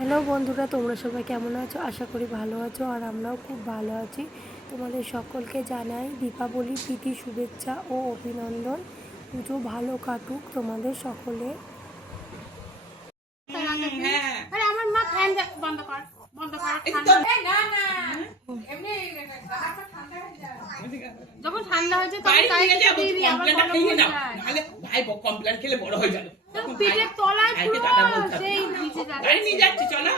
Hello বন্ধুরা তোমরা সবাই কেমন আছো? আশা করি ভালো আছো আর আমরাও খুব ভালো আছি। তোমাদের সকলকে জানাই দীপাবলি প্রীতি শুভেচ্ছা ও অভিনন্দন। পুজো ভালো কাটুক তোমাদের সকলে। হ্যাঁ আমার মা ফ্যান বন্ধ কর বন্ধ কর একটু তো- যখন ঠান্ডা হয়েছে তখন তাই দিবি, আবার কমপ্লেন খেলে বড় হয়ে যাবে। তো তখন ভাই- তলায় ভাইকে পুরো বলতে হবে। সেই নিচে যাচ্ছে। বাড়ি নিয়ে যাচ্ছি চলো।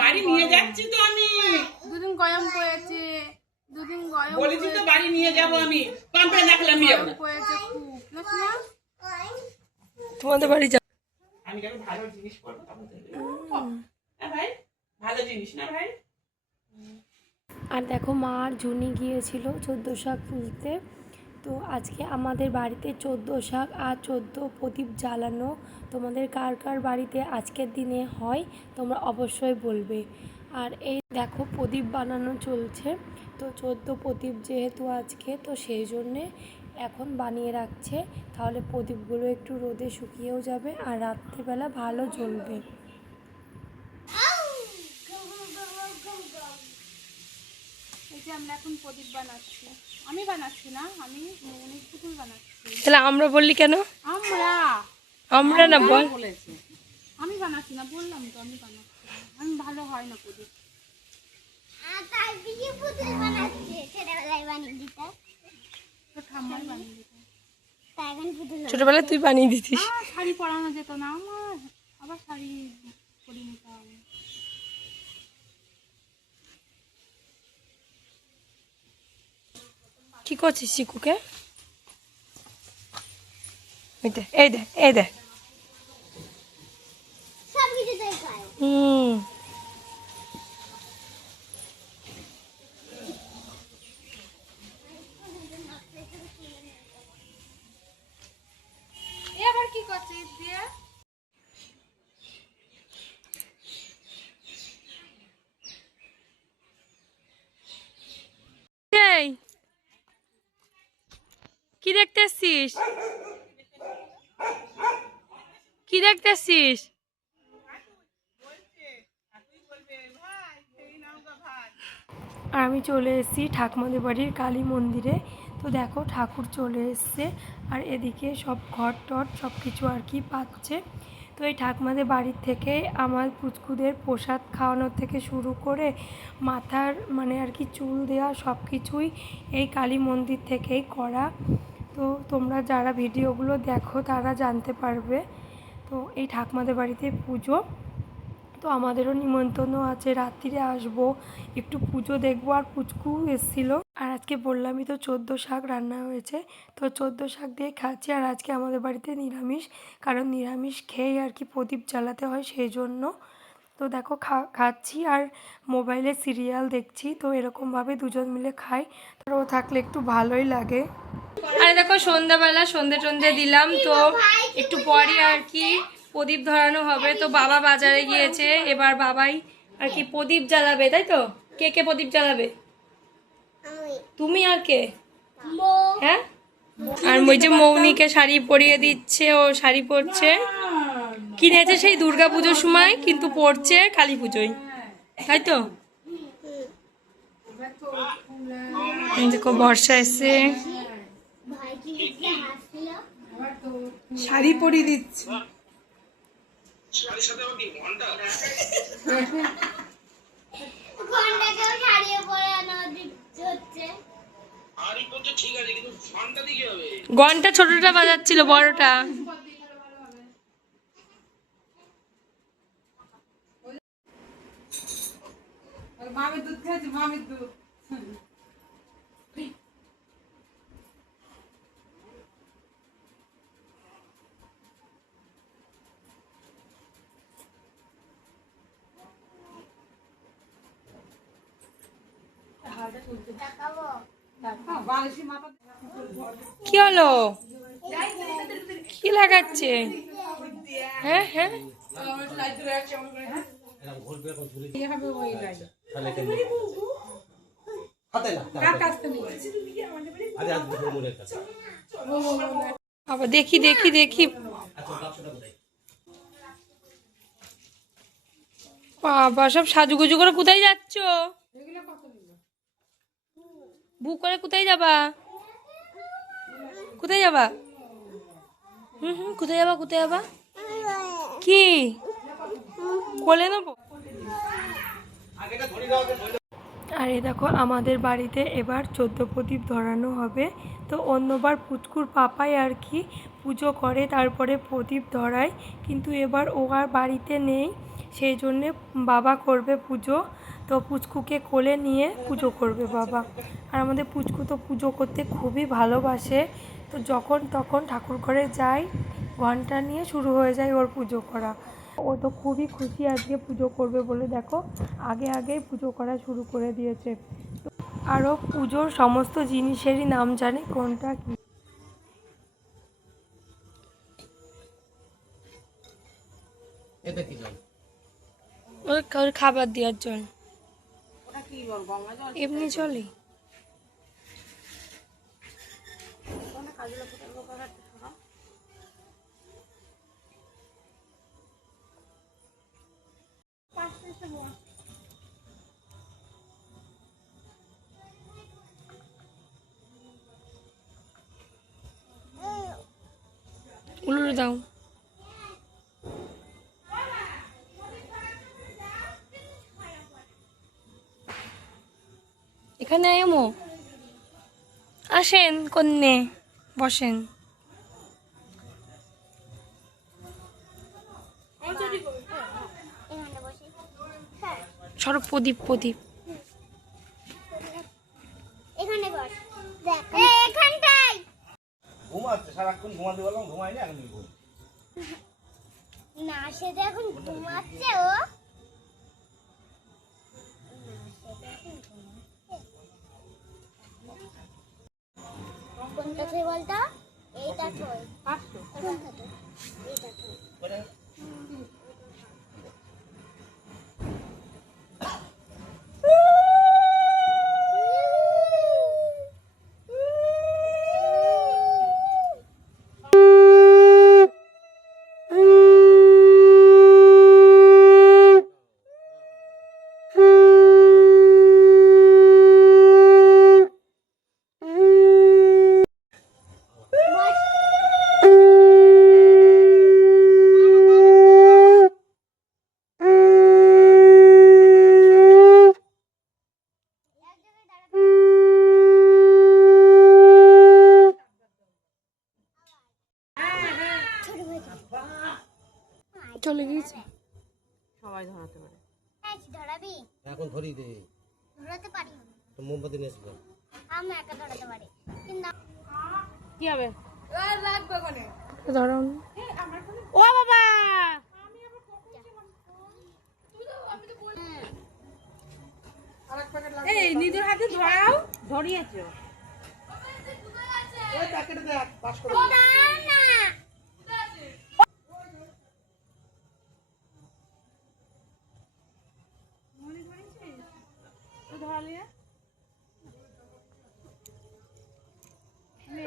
বাড়ি নিয়ে যাচ্ছি তো আমি। দুদিন গরম পড়েছে। দুদিন গরম বলেছি তো বাড়ি নিয়ে যাব আমি। যাব শোনা? তোমাদের বাড়ি যা আমি কেন ভালো জিনিস করব। হ্যাঁ ভাই? ভালো জিনিস না ভাই? আর দেখো মা আর ঝুনি গিয়েছিল চোদ্দ শাক তুলতে। তো আজকে আমাদের বাড়িতে চোদ্দ শাক আর চোদ্দ প্রদীপ জ্বালানো তোমাদের কার কার বাড়িতে আজকের দিনে হয় তোমরা অবশ্যই বলবে। আর এই দেখো প্রদীপ বানানো চলছে, তো চোদ্দ প্রদীপ যেহেতু আজকে, তো সেই জন্যে এখন বানিয়ে রাখছে। তাহলে প্রদীপগুলো একটু রোদে শুকিয়েও যাবে আর রাত্রিবেলা ভালো জ্বলবে। যে আমরা এখন প্রদীপ বানাচ্ছি। আমি বানাচ্ছি না আমি অনেক পুতুল বানাচ্ছি। তাহলে আমরা বললি কেন? আমরা। আমরা না বল আমি বানাচ্ছি না বললাম তো আমি বানাচ্ছি আমি ভালো হয় না প্রদীপ। ছোটবেলায় বানিয়ে দিতে। তো ঠাম্মাই বানিয়ে দিত। তাই বানিয়ে দিতিস। শাড়ি পরানো যেত না আমার আবার শাড়ি পরে নিতাম কি করছিস শিকুকে? এই দে এই দে এই দে সব কিছু তাই পায় হুম এ আবার কি করছিস দিয়ে এই কি দেখতেছিস? কি দেখতেছিস? আর আমি চলে এসেছি ঠাকুমাদের বাড়ির কালী মন্দিরে। তো দেখো ঠাকুর চলে এসছে, আর এদিকে সব ঘর টট সব কিছু আর কি পাচ্ছে। তো এই ঠাকুমাদের বাড়ির থেকে আমার পুচকুদের প্রসাদ খাওয়ানোর থেকে শুরু করে মাথার মানে আর কি চুল দেওয়া সব কিছুই এই কালী মন্দির থেকেই করা। তো তোমরা যারা ভিডিওগুলো দেখো, তারা জানতে পারবে। তো এই ঠাকুমাদের বাড়িতে পুজো। তো আমাদেরও নিমন্ত্রণও আছে, রাত্রিরে আসব, একটু পুজো দেখব। আর পুচকু এসছিল। আর আজকে বললামই তো চোদ্দ শাক রান্না হয়েছে। তো চোদ্দ শাক দিয়ে খাচ্ছি। আর আজকে আমাদের বাড়িতে নিরামিষ। কারণ নিরামিষ খেয়েই আর কি প্রদীপ জ্বালাতে হয় সেই জন্য। তো দেখো খা খাচ্ছি আর মোবাইলে সিরিয়াল দেখছি তো এরকমভাবে দুজন মিলে খাই। তো ও থাকলে একটু ভালোই লাগে। আরে দেখো সন্ধ্যাবেলা সন্ধে টন্ধে দিলাম তো একটু পরই আর কি প্রদীপ ধরানো হবে। তো বাবা বাজারে গিয়েছে এবার বাবাই আর কি প্রদীপ জ্বালাবে তাই তো? কে কে প্রদীপ জ্বালাবে? তুমি আর কে? হ্যাঁ? আর ওই যে মৌনিকে শাড়ি পরিয়ে দিচ্ছে ও শাড়ি পরছে। কিনেছে সেই দুর্গা পুজোর সময় কিন্তু পরছে কালী পুজোয়। তাই তো? এই দেখো বর্ষা এসে ভাই কি দেখে হাসলো শাড়ি পরিয়ে দিচ্ছে ঘণ্টা ছোটটা বাজাচ্ছিল বড়টা। মামের দুধ খেয়েছি মামের দুধ। মাথা কি হলো? কি লাগাচ্ছে? হ্যাঁ হ্যাঁ। বাবা দেখি দেখি দেখি। বাবা সব সাজুগুজু করে কোথায় যাচ্ছ? বুক করে কোথায় যাবা? কোথায় যাবা? হুম হুম কোথায় যাবা কোথায় যাবা? কি? কোলে নেব? আর এই দেখো, আমাদের বাড়িতে এবার চোদ্দ প্রদীপ ধরানো হবে। তো অন্যবার পুচকুর পাপাই আর কি পুজো করে, তারপরে প্রদীপ ধরায়। কিন্তু এবার ও আর বাড়িতে নেই, সেই জন্যে বাবা করবে পুজো। তো পুচকুকে কোলে নিয়ে পুজো করবে বাবা। আর আমাদের পুচকু তো পুজো করতে খুবই ভালোবাসে। তো যখন তখন ঠাকুর ঘরে যায়, ঘণ্টা নিয়ে শুরু হয়ে যায় ওর পুজো করা। ও তো খুবই খুশি আজকে পুজো করবে বলে দেখো আগে আগেই পুজো করা শুরু করে দিয়েছে। আরও পুজোর সমস্ত জিনিসেরই নাম জানে কোনটা কি? এটা কি জল? ওর ওর খাবার দেওয়ার জল। ওটা কি বল গঙ্গা জল? এমনি চলে উলুরে দাও। এখানে এমো আসেন কন্যে বসেন। সরো প্রদীপ প্রদীপ। এখানে বস। দেখ। এখানটাই। ঘুমাচ্ছে সারাক্ষণ ঘুমাতে বললাম ঘুমাই না এখন ঘুম না এখন ঘুমাচ্ছে। ও কোনটা থই বলতো? এইটা থই। কোনটা থই? এইটা চলে গিয়েছে? সবাই ধরাতে পারে। এই ধরাবি? এখন ধরি দে। ধরাতে পারি। তো মোমবাতি নিয়ে আসবে আমি একা ধরাতে পারি। কিন্তু কি হবে? ধরো। ও বাবা! এই নিজের হাতে ধরাও ধরিয়েছো। ওই প্যাকেটে দেখ পাস করে না না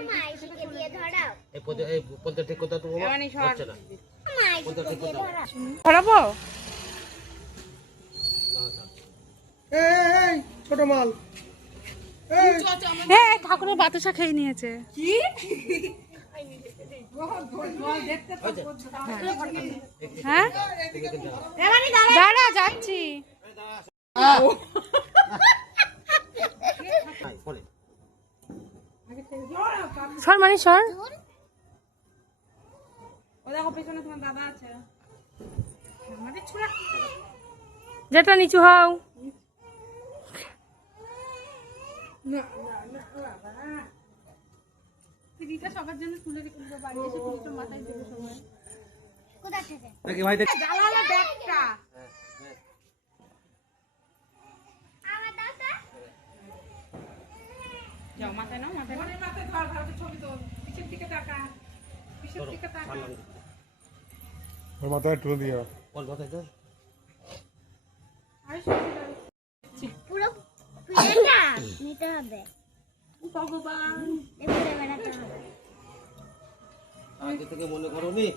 মাইশিকে দিয়ে ধরাও এই ঠিক তো হচ্ছে না। ধরাবো ঠাকুরের বাতাসা খেয়ে নিয়েছে। হ্যাঁ? দাঁড়া। যাচ্ছি। সর মানে সর। দেখো পেছনে তোমার দাদা আছে। আমাদের ছোড়া। যেটা নিচু হও। টিভিটা সবার জন্য তুলে রেখে দিতে বাড়ি এসে টিভিটা মাথায় দেবে সবাই। কোথা থেকে দেখি ভাই জ্বালালো ব্যাগটা। আমার দাদা যাও মাথায় নাও মাথায় নাও। মাথায় ধর ভালো ছবি তোল। পিছের দিকে টাকা পিছের দিকে টাকা ওর মাথায় তুলে দিয়ে বল মাথায় তো আর ছবি পুরো প্লেটটা নিতে হবে। ভগবান। ঘুরে বেড়াতে হবে। আগে থেকে মনে করো নি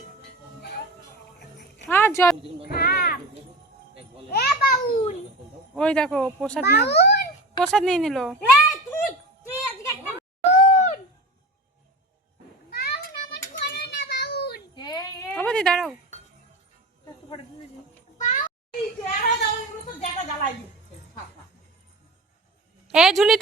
হ্যাঁ। জল এ ওই দেখো প্রসাদ নিয়ে প্রসাদ নিয়ে নিল।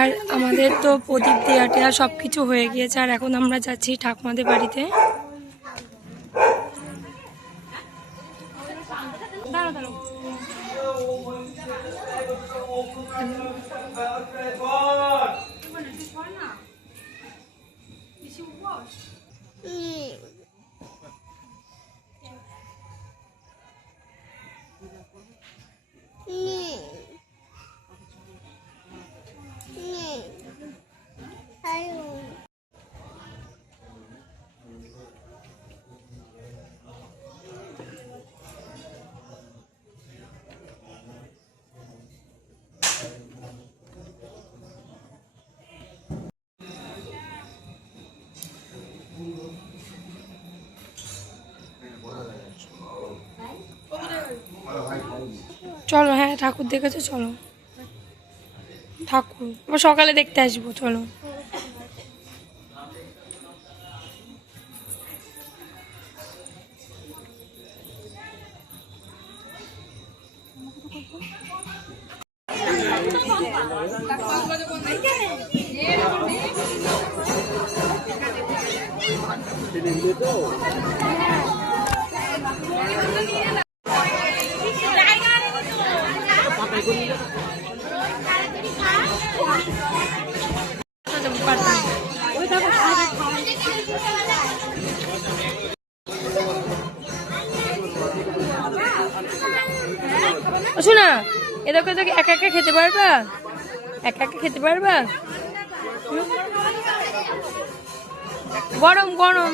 আর আমাদের তো প্রদীপ দেওয়া টেয়া সব কিছু হয়ে গিয়েছে, আর এখন আমরা যাচ্ছি ঠাকুমাদের বাড়িতে। দাঁড়াও। চলো হ্যাঁ ঠাকুর দেখেছ চলো। ঠাকুর আবার সকালে দেখতে আসব চলো। এদেরকে তো একা একা খেতে পারবা? একা একা খেতে পারবা? গরম গরম।